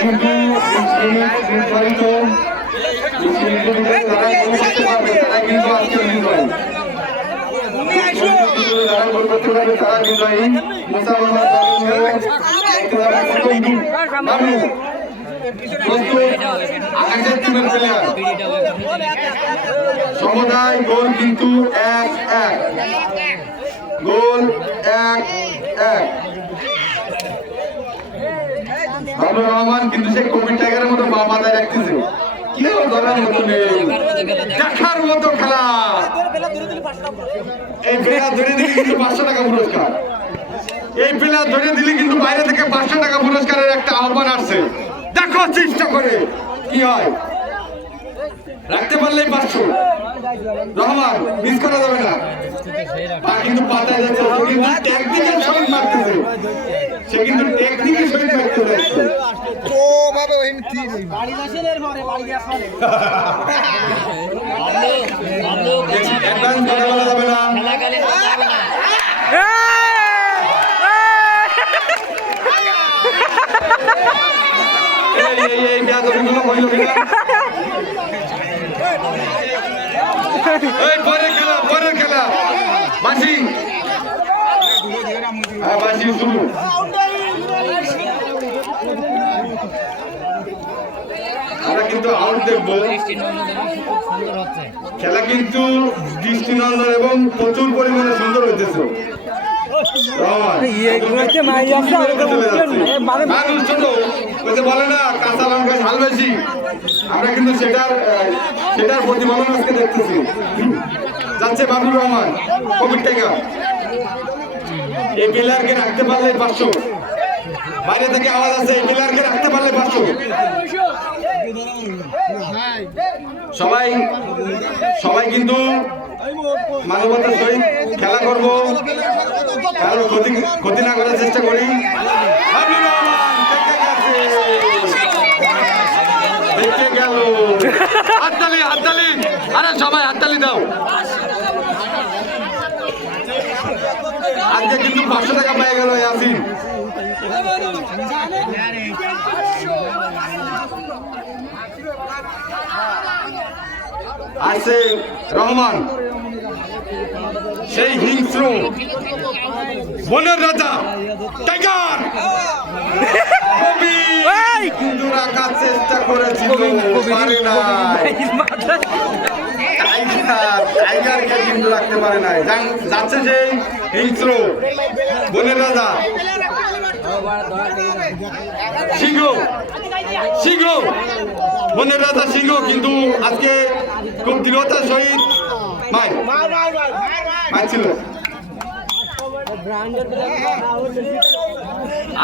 কিন্তু শৃঙ্খলিত তারা কিন্তু আজকে বিজয়ী তারা বিজয়ী মুসলমান আকাশের টিমের প্লেয়ার সমুদায় গোল কিন্তু 1-1 গোল 1-1 বাবুর রহমান কিন্তু সে কোভিড টাইগারের মতো পা মাথায় রাখতেছে কেউ ধরার মতো নেই দেখার মতো খেলা এই বেলা ধরে দিলে কিন্তু 500 টাকা পুরস্কার এই বেলা ধরে দিলে কিন্তু বাইরে থেকে 500 টাকা পুরস্কারের একটা আহ্বান আসছে দেখো চেষ্টা করে কি হয় রাখতে পারলেই 500 রহমান মিস করা যাবে না কিন্তু পাতায় যাচ্ছে কিন্তু টেকনিক্যাল শট মারতেছে সে কিন্তু টেকনিক্যাল শট মারতেছে ও বাবা ওই বাড়ি আসেন এর পরে বাড়ি আসেন আপনি অ্যাডভান্স কথা বলা যাবে না খেলা খেলে যাবে না এই क्या तो बिल्कुल কইলো কিনা এই পরের খেলা বাসি হ্যাঁ বাসি শুরু আমরা কিন্তু আউট দেখবো খেলা কিন্তু দৃষ্টিনন্দন এবং প্রচুর পরিমাণে সুন্দর হইতেছে বলে না কাঁচা লঙ্কা ঝাল বেশি আমরা কিন্তু সেটার প্রতিফলন আজকে দেখতেছি যাচ্ছে বাবুর রহমান কোভিড টাইগার এই প্লেয়ারকে রাখতে পারলে 500 বাইরে থেকে আওয়াজ আছে এই প্লেয়ারকে রাখতে পারলে 500 সবাই কিন্তু মানবতার সহিত খেলা করবো কারো ক্ষতি না করার চেষ্টা করি দেখতে গেল হাততালি আরে সবাই হাততালি দাও আজকে কিন্তু 500 টাকা পেয়ে গেল ইয়াসিন আসছে রহমান সেই হিংস্র বনের রাজা টাইগার কিন্তু রাখার চেষ্টা করেছিল পারে না টাইগারকে কিন্তু রাখতে পারে নাই যাচ্ছে সেই হিংস্র বনের রাজা সিংহ বনের রাজা সিংহ কিন্তু আজকে খুব দৃঢ়তার সহিত ছিল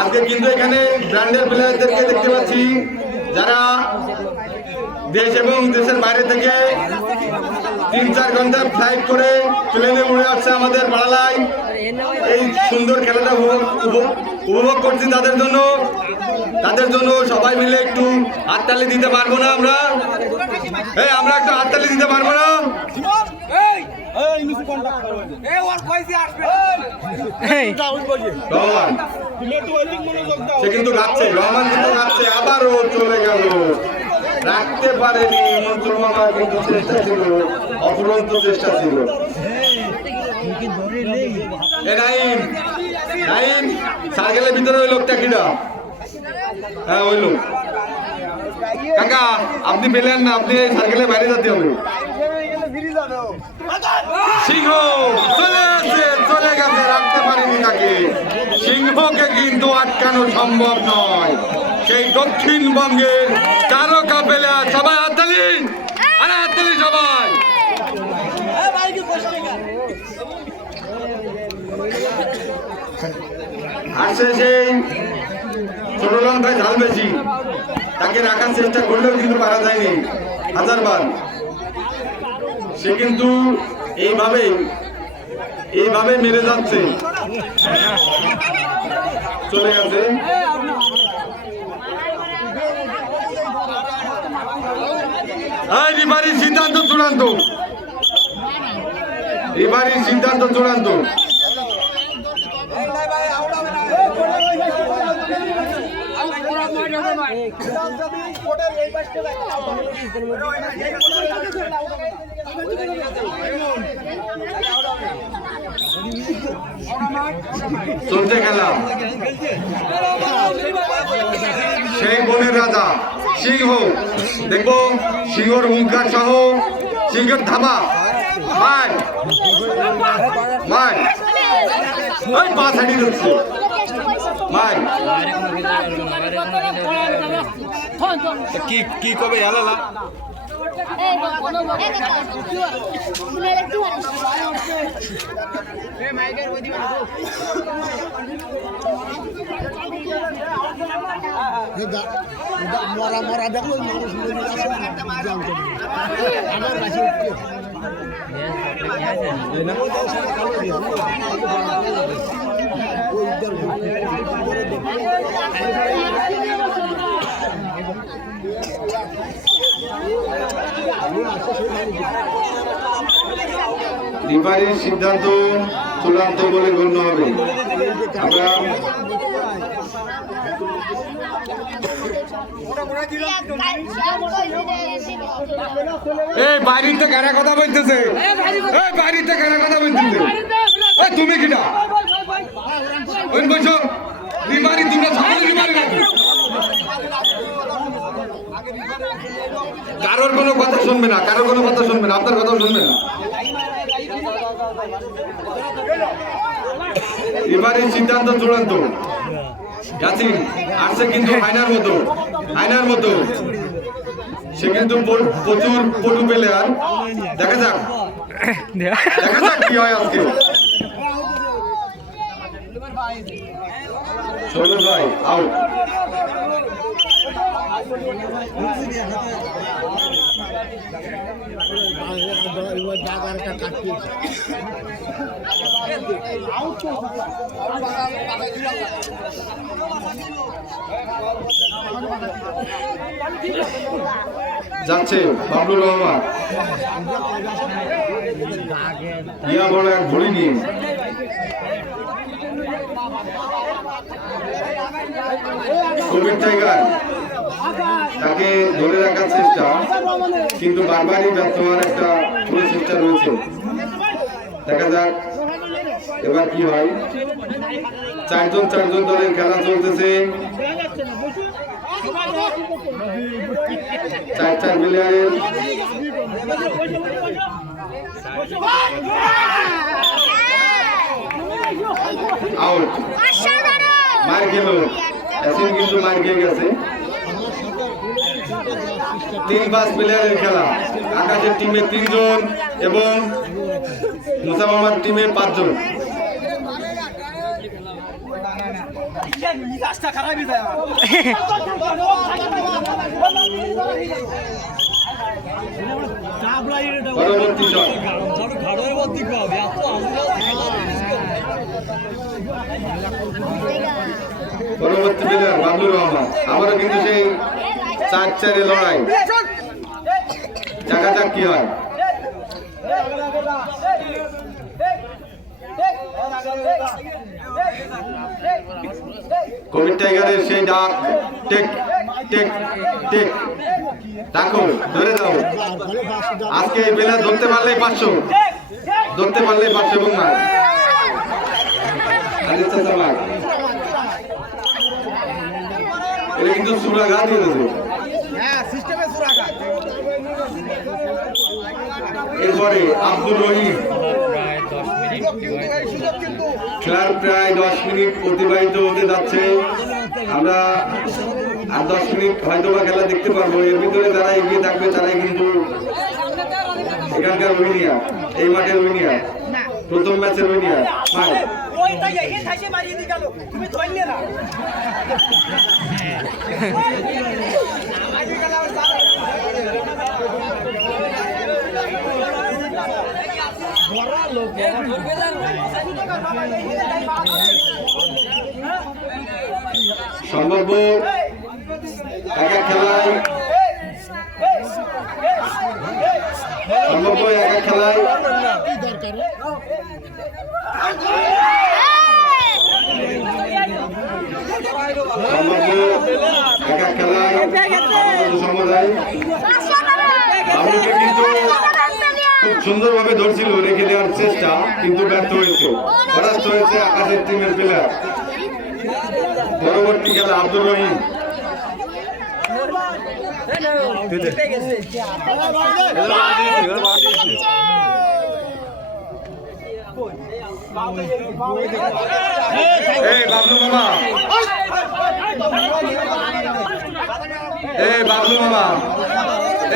আজকে কিন্তু এখানে ব্র্যান্ডের প্লেয়ারদেরকে দেখতে পাচ্ছি যারা দেশ এবং দেশের বাইরে থেকে 3-4 ঘন্টা ফ্লাইট করে প্লেনে উড়ে আসছে আমাদের পাড়ালায় এই সুন্দর খেলাটা উপভোগ করছি তাদের জন্য সবাই মিলে একটু হাততালি দিতে পারবো না আমরা একটু হাততালি দিতে পারবো না সে কিন্তু গাচ্ছে রহমান কিন্তু গাচ্ছে আবারও চলে গেল রাখতে পারেনি মঞ্জুর মামা কিন্তু চেষ্টা ছিল অফুরন্ত চেষ্টা ছিল নাইম সার্কেলের ভিতরে ওই লোকটা কিনা হ্যাঁ ওই লোক কাকা আপনি পেলেন না আপনি এই সার্কেলের বাইরে যেতে হবে সিংহ চলে গেছে রাখতে পারেনি তাকে সিংহকে কিন্তু আটকানো সম্ভব নয় সেই দক্ষিণবঙ্গের তারকা প্লেয়ার সবাই হাততালি সবাই আসছে সেই ছোট লঙ্কায় ঝাল বেশি তাকে রাখার চেষ্টা করলেও কিন্তু পারা যায়নি হাজারবার সে কিন্তু এইভাবে মেরে যাচ্ছে চলে গেছে রিফারির সিদ্ধান্ত চূড়ান্ত চলছে খেলা, সেই বনের রাজা সিংহ, দেখবো সিংহর হুঙ্কার সহ সিংহের ধাবা মার মার ওই পা ছাড়িয়ে দিচ্ছে মার কি কবে আলালা মরা মরা দেখলো আমার কাছে রিফারির সিদ্ধান্ত চূড়ান্ত বলে গণ্য হবে। আমরা এই বাড়িতে কারা কথা বলতেছে, এই বাড়িতে কারা কথা বলতেছে, এই তুমি কিটা ওই বলছো রিফারি তোমরা সবাই রিফারি নাকি? কারোর কোনো কথা শুনবে না, কারোর কোনো কথা শুনবে না, আপনার কথা শুনবে না। এবারে সিদ্ধান্ত চূড়ান্ত। ইয়াসিন আসছে কিন্তু আয়নার মতো, আয়নার মতো সে কিন্তু প্রচুর পটু প্লেয়ার। দেখা যাক দেখা যাক কি হয় আজকে। শোনো ভাই আউট। যাচ্ছে বাবলুর রহমান, ইয়া বড় এক ঘড়ি নিয়ে কবির টাইগার তাকে ধরে রাখার চেষ্টা, কিন্তু বারবারই ব্যর্থ হওয়ার একটা চেষ্টা রয়েছে। দেখা যাক এবার কি হয়। চারজন দলের খেলা চলতেছে, চার প্লেয়ারের আউট। মার খেল এখন, কিন্তু মার খেয়ে গেছে। 3-5 প্লেয়ারের খেলা, আকাশের টিমে 3 জন এবং মুসা মামার টিমে 5 জন। পরবর্তী শট, পরবর্তী প্লেয়ার বাবলুর রহমান। আবারও কিন্তু সেই 4-4 লড়াই, দেখা যাক কি হয়। কবির টাইগারের সেই ডাক, টেক টেক টেক, ডাকো ধরে দাও। আজকে এই বেলা ধরতে পারলেই 500, ধরতে পারলেই 500 এবং মার। এটা কিন্তু সুরা গা দিয়ে দেবে। এরপরে আব্দুল রহিম, খেলার প্রায় 10 মিনিট অতিবাহিত হতে যাচ্ছে। আমরা আর 10 মিনিট হয়তো বা খেলা দেখতে পারবো। এর ভিতরে যারা এগিয়ে থাকবে তারাই কিন্তু এখানকার উইনিয়ার, এই মাঠের উইনিয়ার, প্রথম ম্যাচের উইনিয়ার। সম্ভাব্য একা খেলায়, সম্ভাব্য একা খেলায় সম্ভাব্য একা খেলায় চালানো সমুদায় বাবলুকে কিন্তু খুব সুন্দরভাবে ধরছিল রেখে দেওয়ার চেষ্টা, কিন্তু ব্যর্থ হয়েছে, পরাস্ত হয়েছে আকাশের টিমের প্লেয়ার। পরবর্তী খেলা আব্দুর রহিম। এই বাবলু মামা, এই বাবলু মামা,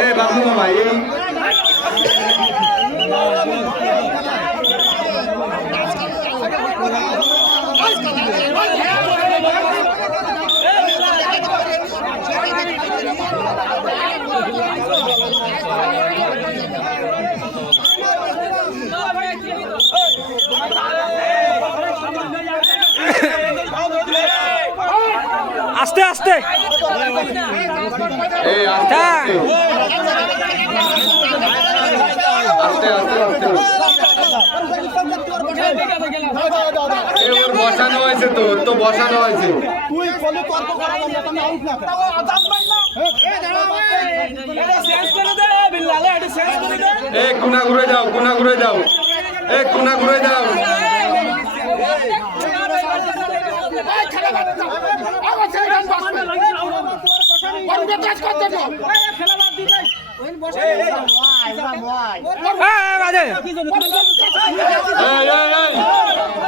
এই বাবলু মামা, এই আস্তে আস্তে এই আস্তে আস্তে আস্তে আস্তে ওর বসানো হয়েছে, তো ওর তো বসানো হয়েছে। তুই কোনো তর্ক করার মতো না, আউট না এ কোনা ঘুরে যাও, কোনা ঘুরে যাও, এ কোনা ঘুরে যাও।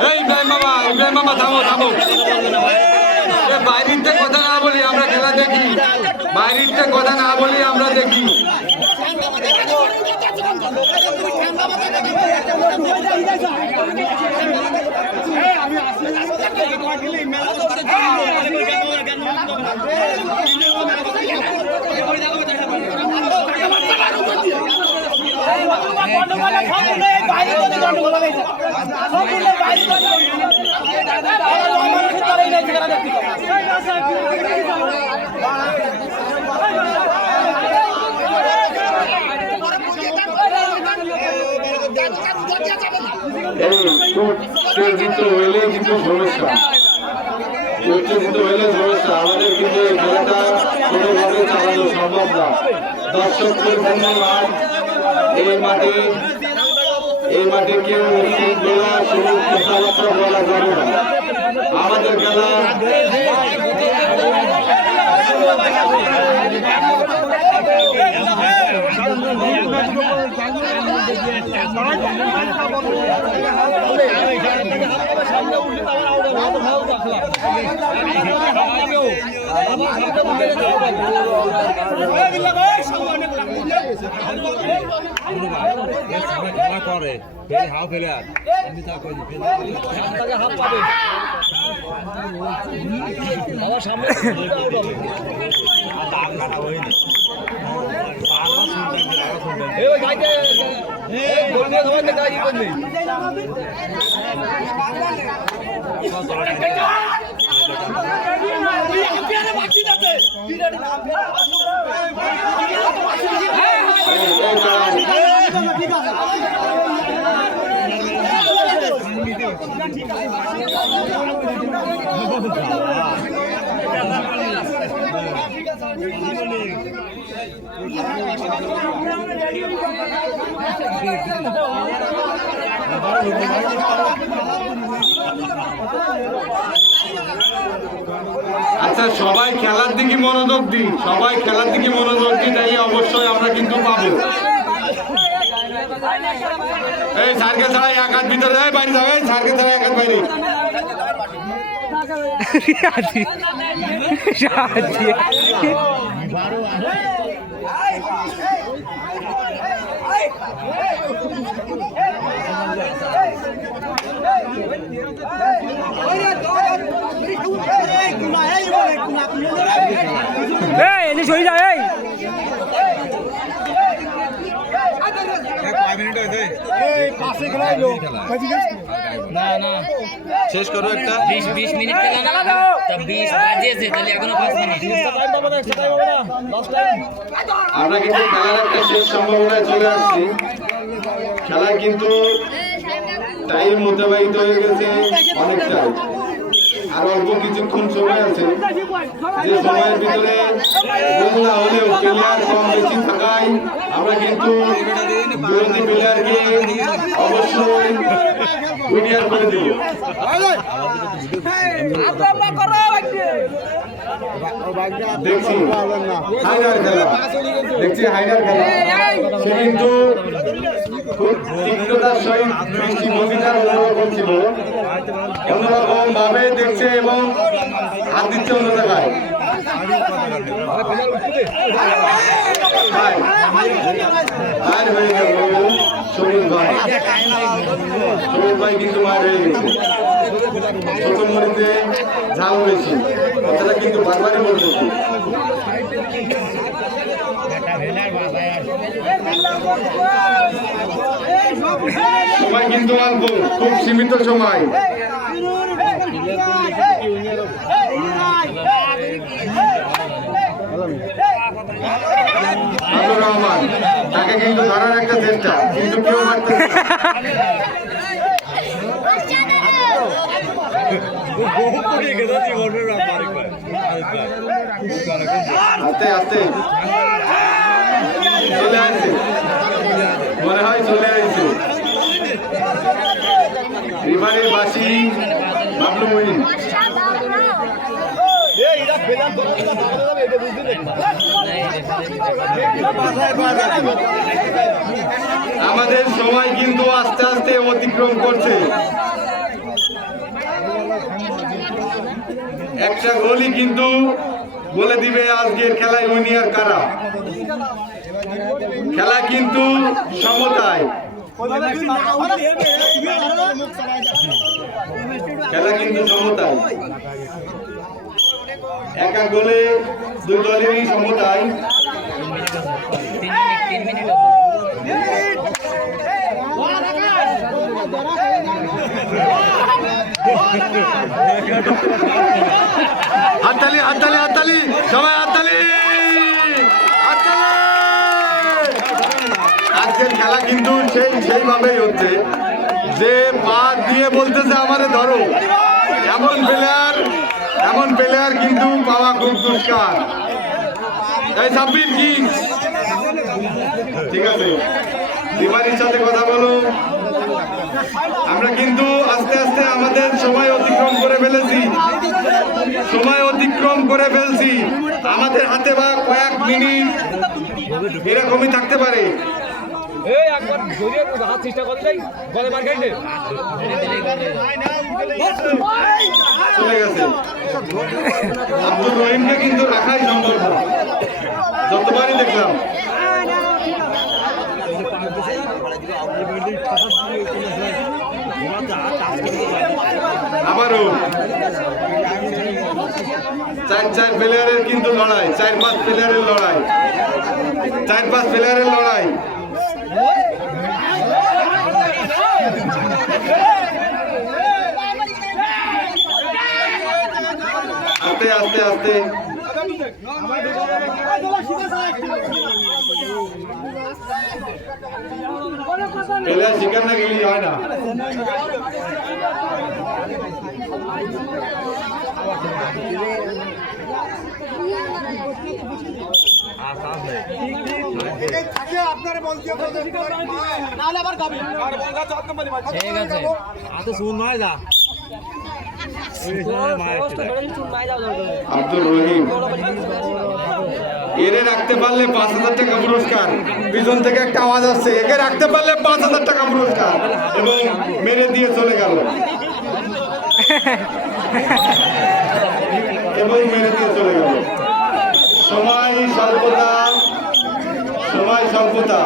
এই ইব্রাহিম মামা থামো থামো, বাইরের কথা না বলি আমরা খেলা দেখি, বাইরের কথা না বলি আমরা দেখি। উত্তেজিত হইলে কিন্তু সমস্যা, উত্তেজিত হইলে সমস্যা। আমাদের কিন্তু এই খেলাটা কোনোভাবে চালানো সম্ভব না। দর্শকদের জন্য মাঠ, এই মাঠে কেউ শৃঙ্খলা শুরু কথাবার্তা বলা যাবে না। আমাদের খেলা করে হাও ফেলে আর আমি তা কই হাফ পাবে আমার সামনে দাম কাটা হয়নি এই গাইতে এই বলবে তোমার গাই করবে আচ্ছা, সবাই খেলার দিকে মনোযোগ দিই, সবাই খেলার দিকে মনোযোগ দিই, তাই অবশ্যই আমরা কিন্তু পাবো। এই সার্কেল ছাড়া এক হাত ভিতরে বাইরে যাবে, সার্কেল ছাড়া এক হাত বাইরে। সরে যায় শেষ করো একটা 20 মিনিট খেলা না, তো 20 বাজেছে, তাহলে এখনো 5 মিনিট। আমরা কিন্তু খেলার একটা শেষ সম্ভাবনায় চলে আসছি। খেলা কিন্তু টাইম মোতাবেক হয়ে গেছে অনেকটাই, আর অল্প কিছুক্ষণ সময় আছে, যে সময়ের ভিতরে গোল না হলেও প্লেয়ার কম বেশি থাকায় আমরা কিন্তু বিরোধী প্লেয়ারকে অবশ্যই উইনার করে দেব। দেখছি হাইডার খেলা, দেখছি হাইডার খেলা, সে কিন্তু খুব তীক্ষ্ণতার সহিত বৃষ্টি নদীটার অন্যরকম ছিল, অন্যরকম ভাবে দেখছে এবং হাত দিচ্ছে অন্য জায়গায়। আর হয়ে গেল সবুজ ভাই, সবুজ ভাই কিন্তু মার হয়ে গেছে। ছোট মরিতে ঝাল বেশি, কথাটা কিন্তু বারবারই বলতেছি। সময় কিন্তু অল্প, খুব সীমিত সময়। আব্দুর রহমান তাকে কিন্তু ধরার একটা চেষ্টা, কিন্তু কেউ মারতেছে না। আস্তে আস্তে চলে আসছে, মনে হয় চলে আসছে রিভারের বাসি বাবলু মহিন। আমাদের সময় কিন্তু আস্তে আস্তে অতিক্রম করছে। একটা গোলই কিন্তু বলে দিবে আজকের খেলায় উইনার কারা। খেলা কিন্তু সমতায়, খেলা কিন্তু সমতায়, একা গোলে দুই দলেরই সমতায়। হাততালি হাততালি হাততালি, সবাই হাততালি হাততালি। আজকের খেলা কিন্তু সেইভাবেই হচ্ছে যে পা দিয়ে বলতেছে আমারে ধরো, এমন প্লেয়ার কিন্তু পাওয়া খুব দুষ্কার। এই সাব্বির কি ঠিক আছে, দিবারির সাথে কথা বলো। আমরা কিন্তু আস্তে আস্তে আমাদের সময় অতিক্রম করে ফেলছি, আমাদের হাতে বা কয়েক মিনিট এরকমই থাকতে পারে। চলে গেছে আব্দুর রহিমকে কিন্তু রাখাই সম্ভব না, যতবারই দেখলাম। আবারও 4 প্লেয়ারের কিন্তু লড়াই, 4-5 প্লেয়ারের লড়াই, 4-5 প্লেয়ারের লড়াই। আস্তে আস্তে আস্তে প্লেয়ার শিকার না গেলে হয় না। আব্দুর রহিম এরে রাখতে পারলে 5,000 টাকা পুরস্কার। পিছন থেকে একটা আওয়াজ আসছে, একে রাখতে পারলে 5,000 টাকা পুরস্কার, এবং মেরে দিয়ে চলে গেল এবং মেরে দিয়ে চলে গেল। সময় স্বল্পতা, সময় স্বল্পতা।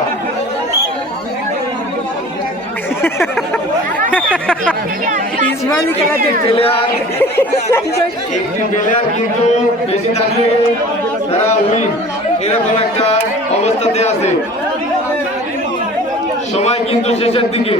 একটি প্লেয়ার কিন্তু বেশি থাকলে তারা উইন, এরকম একটা অবস্থাতে আছে। সময় কিন্তু শেষের দিকে।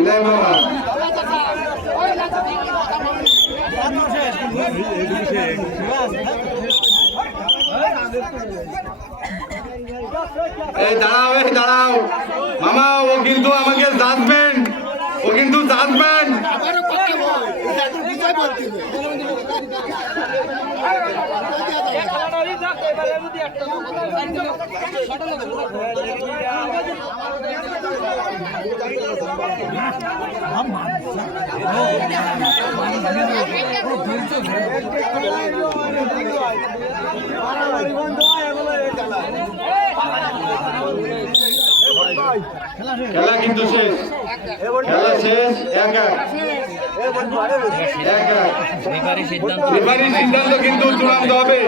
ইলাই মামা এই দাঁড়াও, এই দাঁড়াও মামা, ও কিন্তু আমাকে জাজমেন্ট, ও কিন্তু জাজমেন্ট। খেলা কিন্তু শেষ, খেলা শেষ। এক এক রেফারি সিদ্ধান্ত রেফারির সিদ্ধান্ত কিন্তু চূড়ান্ত হবে।